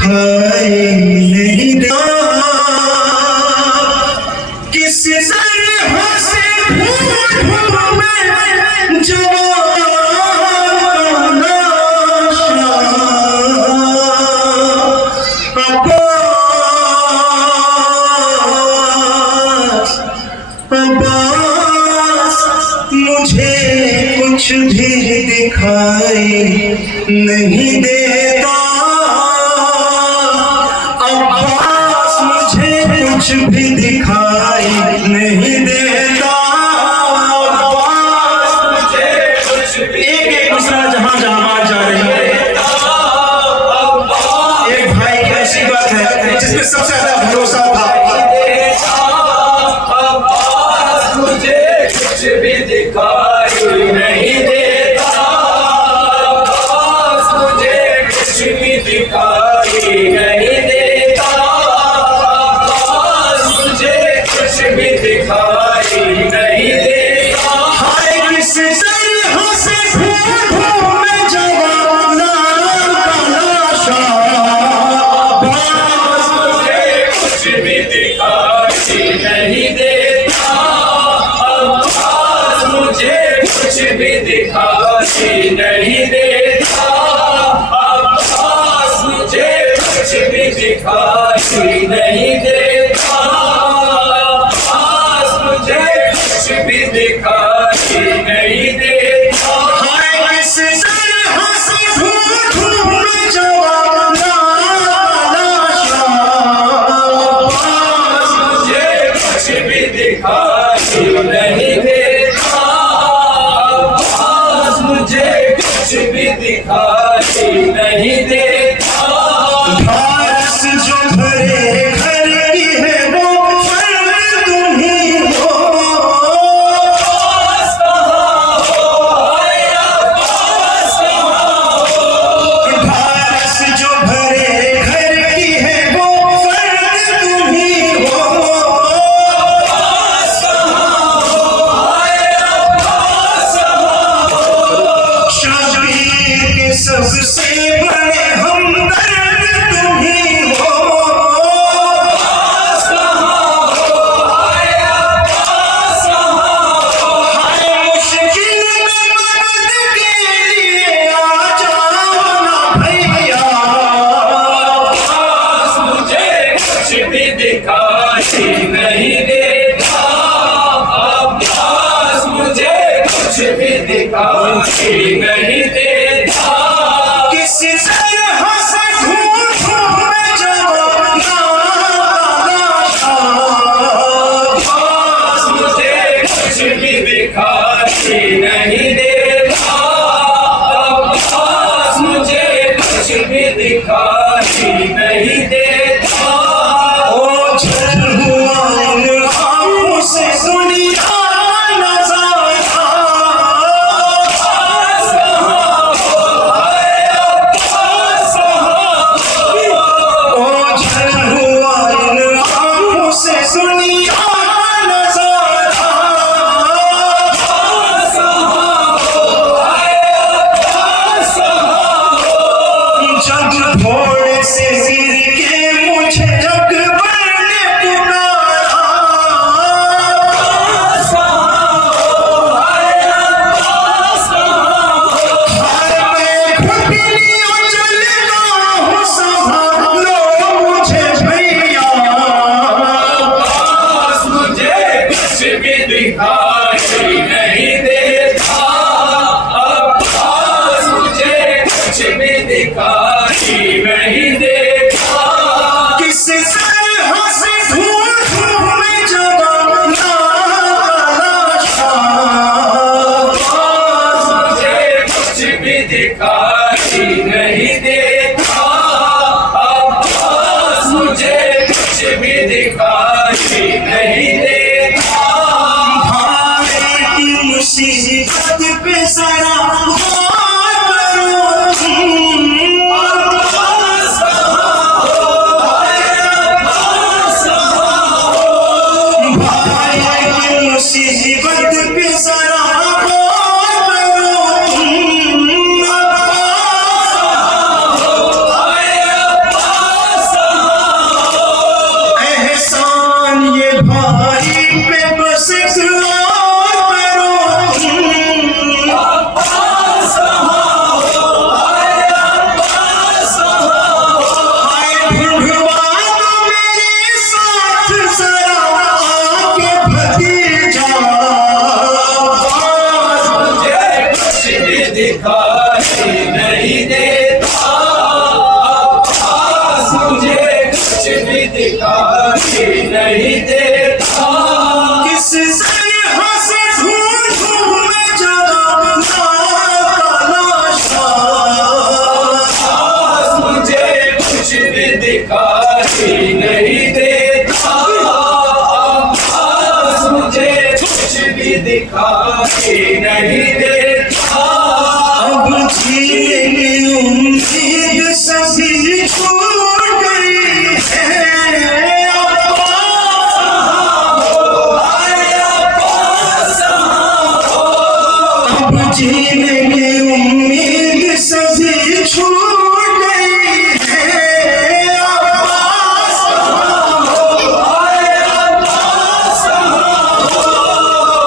दिखाई नहीं देता, किस तरह से भूलूं मैं जवान नशा। अब्बास मुझे कुछ भी दिखाई नहीं देता, अब्बास मुझे कुछ भी दिखाई नहीं देता, अब्बास मुझे कुछ भी। एक एक दूसरा जहां जहां जा रही है। एक भाई की ऐसी बात है जिसमें सबसे ज्यादा भरोसा था, मुझे कुछ भी दिखाई नहीं देता, मुझे कुछ भी दिखाई नहीं देता, मुझे कुछ भी दिखाई नहीं देता। हाय किस तरह से ढूंढूं मैं जवाना का नशा, मुझे कुछ भी दिखाई नहीं देता, मुझे कुछ भी दिखाई नहीं देता, अब्बास मुझे कुछ भी दिखाई नहीं देता, अब्बास मुझे कुछ भी दिखाई नहीं देता। हाय किस तरह से ढूंढूं मैं जवाना का नशा, मुझे कुछ भी दिखाई नहीं देता, अब्बास मुझे कुछ भी दिखाई नहीं देता। घास जो भरे घर की है वो फर्द तुम ही हो, अब्बास कहाँ हो, अब्बास कहाँ हो, घास जो भरे घर की है वो फर्द तुम ही हो, अब्बास कहाँ हो, अब्बास कहाँ हो, शबीर के सबसे बड़े हमदर्द तुम ही हो, अब्बास कहाँ हो, अब्बास कहाँ हो। हाय मुश्किल में मदद के लिए आ जाओ ना भैया, अब्बास मुझे कुछ भी दिखाई नहीं देता, अब्बास मुझे कुछ भी दिखाई नहीं देता, किस तरह से ढूंढूं मैं जवाना का नशा, अब्बास मुझे कुछ भी दिखाई नहीं देता, अब्बास मुझे कुछ भी दिखाई नहीं देता। ओझल हुआ इन आँखों से दुनिया का नजारा, अब्बास कहाँ हो, अब्बास कहाँ हो, ओझल हुआ इन आँखों से दुनिया का नजारा, अब्बास कहाँ हो, अब्बास कहाँ हो। जब घोड़े से गिर के मुझे अकबर ने पुकारा, अब्बास कहाँ हो, अब्बास कहाँ हो। हाय मैं घुटनियों चलता हूँ संभालो मुझे भैया, अब्बास मुझे कुछ भी दिखाई नहीं देता, अब्बास मुझे कुछ भी दिखाई नहीं देता, किस तरह से ढूंढूं मैं जवाना का नशा, अब्बास मुझे कुछ भी दिखाई नहीं देता, अब्बास मुझे कुछ भी दिखाई नहीं देता। भावे की दिखाई नहीं देता। अब जीने की उम्मीद सभी छूट गई है। अब जीने की उम्मीद सभी छूट गई है।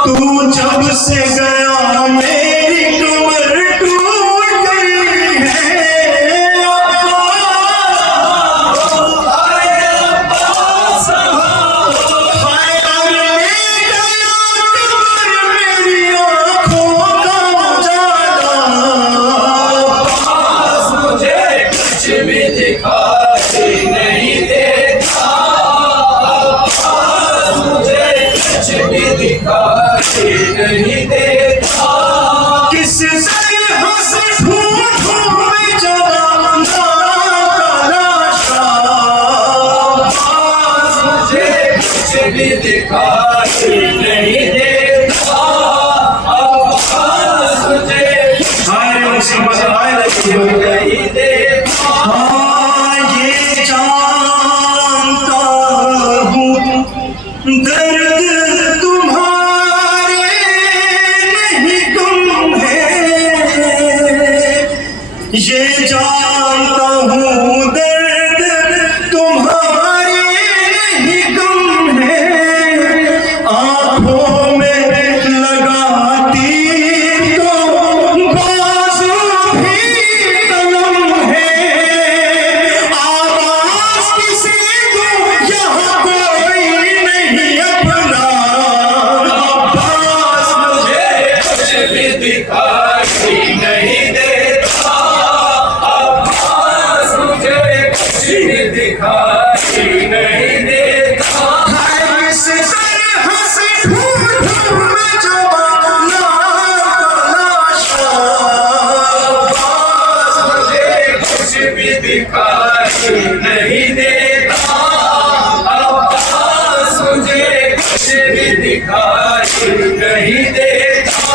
तू जब से गया मेरी कमर टूट गई है। ख्याल में गया कमर मेरी आँखों का उजाला। मुझे कुछ भी दिखाई नहीं देता। मुझे कुछ भी दिखाई नहीं देता। किस तरह से ढूंढूं मैं जवाना का लाशा। मुझे कुछ भी दिखाई नहीं देता। मुझे सारे मुसीबत आए रही नहीं देता। हाँ ये जानता हूँ दर्द तुम्हारे नहीं तुम है। ये जानता हूँ दर्द तुम्हारे नहीं तुम है। आँखों में लगाती तो बाजू भी कलम है। आवाज किसी को यहाँ कोई नहीं अपना। अब्बास मुझे कुछ भी दिखाई नहीं देता। अब्बास मुझे कुछ भी दिखाई नहीं देता। इस तरह से ढूंढूं मैं जवाना का लाशा। अब्बास मुझे कुछ भी दिखाई नहीं देता। अब्बास मुझे कुछ भी दिखाई नहीं देता।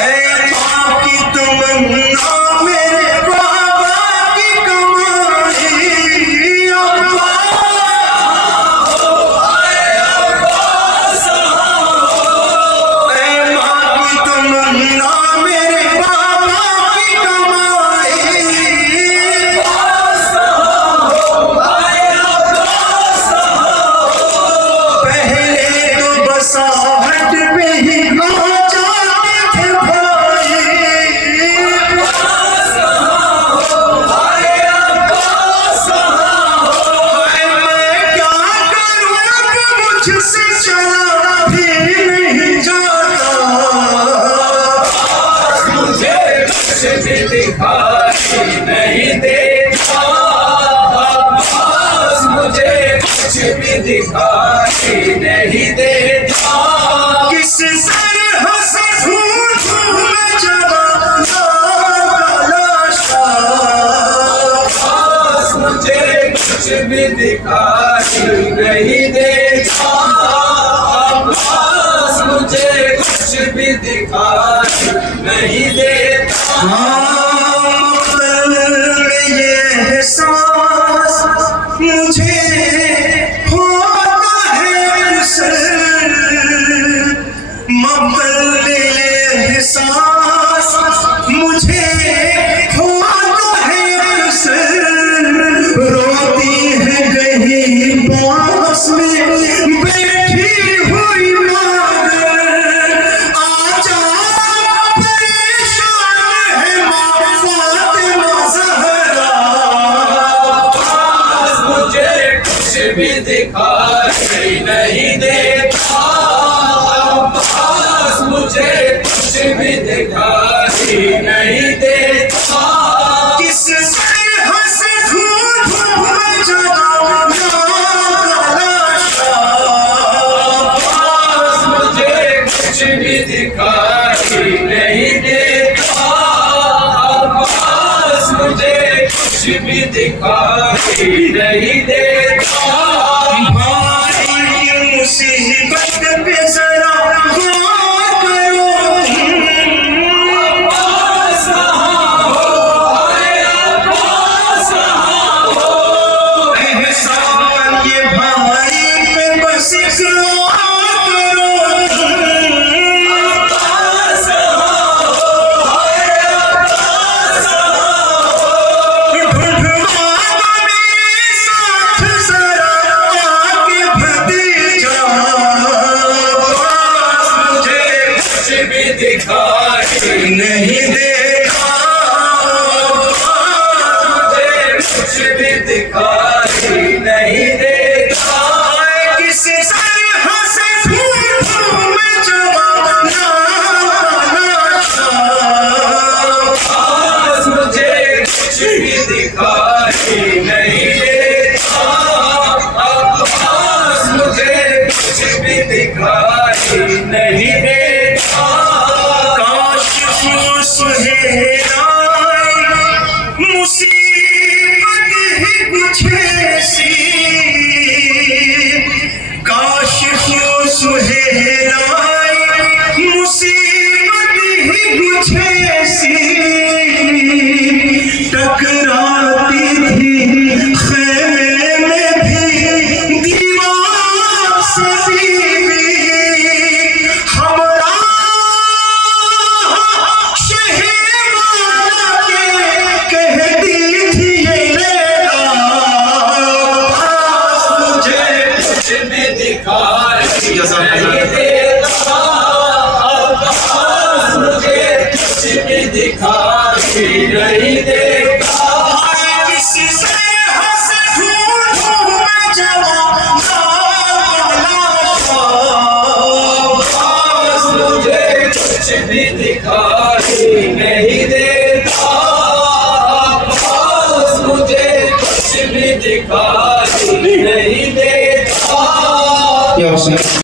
ऐ माँ की तमन्ना मेरे बाबा की कमाई। ऐ माँ की तमन्ना मेरे बाबा की कमाई। पहले तो बसाहट पे ही आ जाते थे भाई। मैं क्या करूं अब मुझसे चला भी नहीं जाता। मुझे कुछ भी दिखाई नहीं देता। अब्बास मुझे कुछ भी दिखाई नहीं देता। किस तरह से ढूंढूं मैं जवाना का लाशा। अब्बास मुझे कुछ भी दिखाई नहीं देता। अब्बास मुझे कुछ भी दिखाई नहीं देता। ये एहसास मुझे होता है अक्सर। एहसास मुझे होता है अक्सर। रोती है गही पास में बैठी हुई मादर। आजा परेशान है माँ फातिमा ज़हरा। मुझे कुछ भी दिखाई नहीं देता। अब्बास मुझे कुछ भी दिखाई नहीं देता। किस तरह से ढूंढूं मैं जवाना का लाशा। अब्बास मुझे कुछ भी दिखाई नहीं देता। अब्बास मुझे कुछ भी दिखाई नहीं देता। भाई की मुसीबत पे जरा गौर जैसा नहीं देता अब्बास मुझे कुछ भी दिखाई नहीं देता किसी से हंस ढूंढूं मैं जवान अब्बास मुझे कुछ भी दिखाई नहीं देता अब्बास मुझे कुछ भी दिखाई नहीं देता या